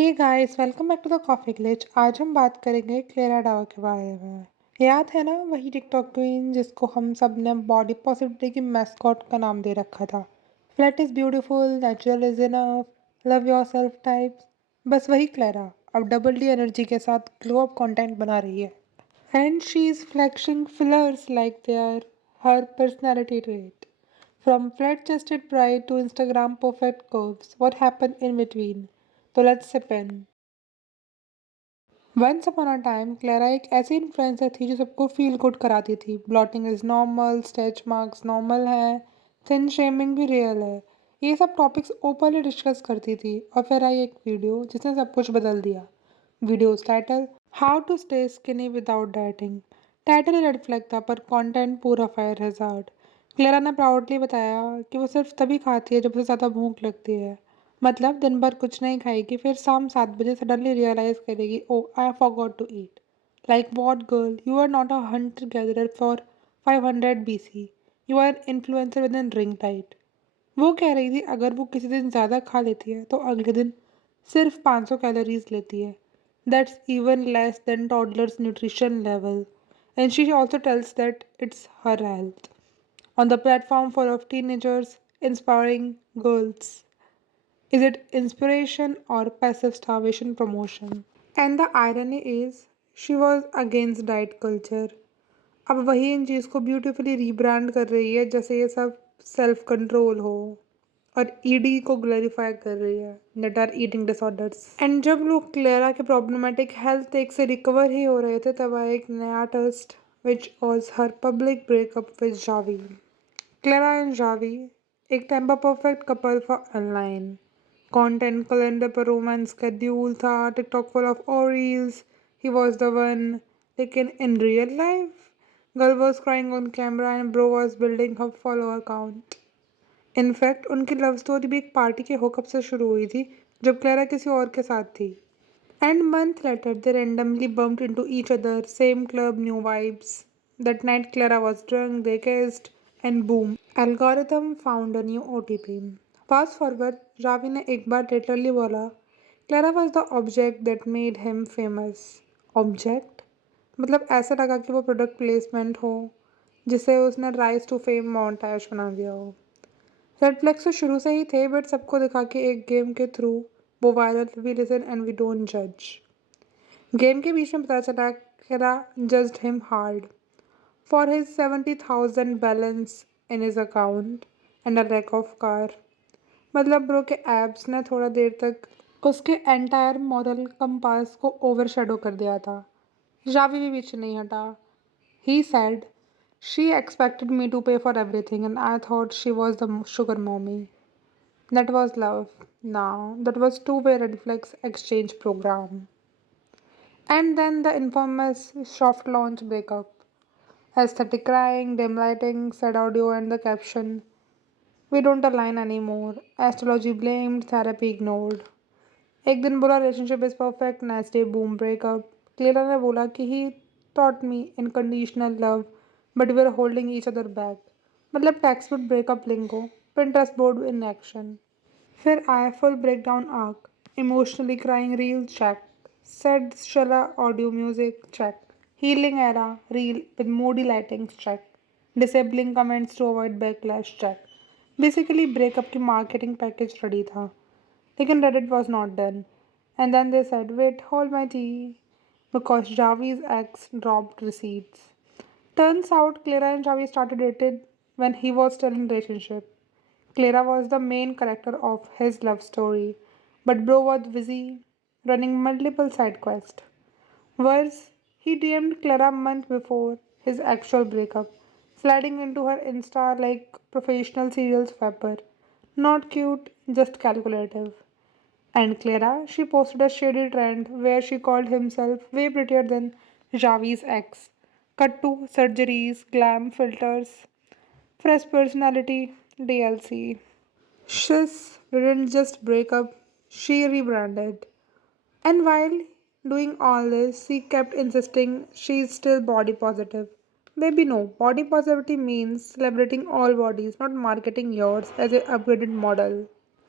Hey guys, welcome back to the Coffee Glitch. आज हम बात करेंगे क्लेरा डाव के बारे में। याद है ना वही टिकटॉक क्वीन जिसको हम सब ने बॉडी पॉजिटिविटी की मैस्कॉट का नाम दे रखा था। Flat is beautiful, natural is enough, love yourself type. बस वही क्लेरा अब डबल डी एनर्जी के साथ ग्लो अप कंटेंट बना रही है। And she is flexing fillers like they are her personality trait. From flat chested pride to Instagram perfect curves, what happened in between? तो let's sip in. Once upon a time Clara एक ऐसी influencer थी जो सबको feel good कराती थी। Blotting is normal, stretch marks normal है, thin shaming भी रियल है। ये सब टॉपिक्स ओपनली डिस्कस करती थी और फिर आई एक वीडियो जिसने सब कुछ बदल दिया। Videos title, how to stay skinny without dieting. Title red flag था पर कंटेंट पूरा फायर हैजार्ड। क्लेरा ने प्राउडली बताया कि वो सिर्फ तभी खाती है जब उसे ज़्यादा भूख लगती है। मतलब दिन भर कुछ नहीं खाएगी, फिर शाम 7 बजे सडनली रियलाइज करेगी, oh I forgot to eat. Like what girl, you are not a hunter gatherer for 500 BC, you are influencer with in ring tight. वो कह रही थी अगर वो किसी दिन ज़्यादा खा लेती है तो अगले दिन सिर्फ 500 कैलोरीज लेती है। That's even less than toddlers nutrition level. And she also tells that it's her health on the platform full of teenagers inspiring girls. Is it inspiration or passive starvation promotion? And the irony is, she was against diet culture. अब वही इन चीज़ को beautifully rebrand कर रही है जैसे ये सब self control हो, और ईडी को ग्लोरीफाई कर रही है, that are eating disorders. And जब लोग क्लेरा के प्रॉब्लमेटिक हेल्थ एक से रिकवर ही हो रहे थे तब आया एक नया twist, which was her public breakup with Javi. Clara and Javi, एक temper perfect couple for online content. Calendar पर रोमांस शेड्यूल था, टिकटॉक फुल ऑफ ओरीज, ही वॉज द वन। लेकिन in real life girl was crying on camera and bro was building her follower count. In fact उनकी love story भी एक party के होकअप से शुरू हुई थी जब क्लेरा किसी और के साथ थी। And month later they randomly bumped into each other, same club, new vibes. That night Clara was drunk, they kissed, and boom, algorithm found a new OTP. Fast forward, Ravi ने एक बार literally बोला, Clara was the object that made him famous. Object? मतलब ऐसा लगा कि वो product placement हो जिसे उसने राइज टू फेम मोन्टाज बना दिया हो। रेड फ्लैग्स तो शुरू से ही थे बट सबको दिखा के एक गेम के थ्रू वो viral, we listen and we don't जज। गेम के बीच में पता चला खेरा judged him hard for his 70,000 balance in his account and a lack of car. मतलब ब्रो के एब्स ने थोड़ा देर तक उसके एंटायर मॉरल कंपास को ओवरशैडो कर दिया था। जावी भी पीछे नहीं हटा। He said, she expected me to pay for everything and I thought she was the sugar mommy. That was love. Now, that was two-way red flags exchange program. And then the infamous soft launch breakup. Aesthetic crying, dim lighting, sad audio and the caption, we don't align anymore. Astrology blamed, therapy ignored. एक दिन बोला relationship is perfect, next day boom breakup. Clara ने बोला कि he taught me unconditional love but we are holding each other back. मतलब textbook breakup lingo, Pinterest board in action. फिर आया full breakdown arc, emotionally crying reel check, sad शला audio music check, healing era reel with moody lightings check, disabling comments to avoid backlash check. Basically breakup की marketing package ready था, लेकिन Reddit was not done. And then they said, wait, hold my tea. Because Javi's ex dropped receipts. Turns out Clara and Javi started dated when he was still in relationship. Clara was the main character of his love story, but bro was busy running multiple side quests. Worse, he DM'd Clara a month before his actual breakup, sliding into her Insta like professional serial swapper. Not cute, just calculative. And Clara, she posted a shady trend where she called himself way prettier than Javi's ex. Cut to surgeries, glam filters, fresh personality, DLC. Shiz didn't just break up, she rebranded. And while doing all this, she kept insisting she's still body positive. Baby, no. Body positivity means celebrating all bodies, not marketing yours as an upgraded model.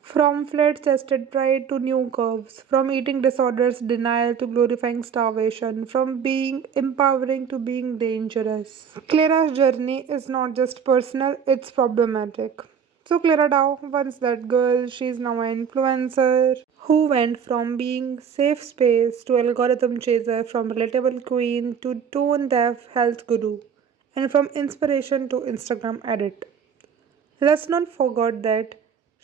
From flat-chested pride to new curves, from eating disorders denial to glorifying starvation, from being empowering to being dangerous. Clara's journey is not just personal, it's problematic. So Clara Dow, once that girl, she's now an influencer who went from being safe space to algorithm chaser, from relatable queen to tone deaf health guru, and from inspiration to Instagram edit. Let's not forget that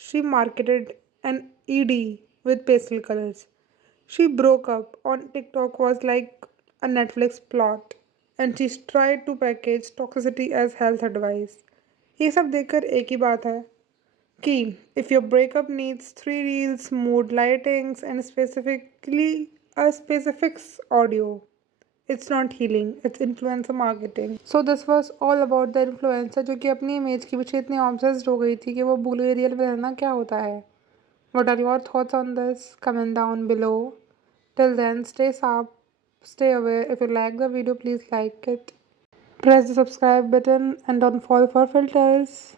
she marketed an ED with pastel colors. She broke up on TikTok was like a Netflix plot and she tried to package toxicity as health advice. ये सब देखकर एक ही बात है कि if your breakup needs three reels, mood lightings and specifically a specifics audio, it's not healing, it's influencer marketing. So this was all about the influencer जो कि अपनी इमेज के पीछे इतनी ऑब्सेस्ड हो गई थी कि वो भूल गई रियल में रहना क्या होता है. What are your thoughts on this? Comment down below. Till then, stay sharp, stay aware. If you like the video, please like it. Press the subscribe button and don't fall for filters.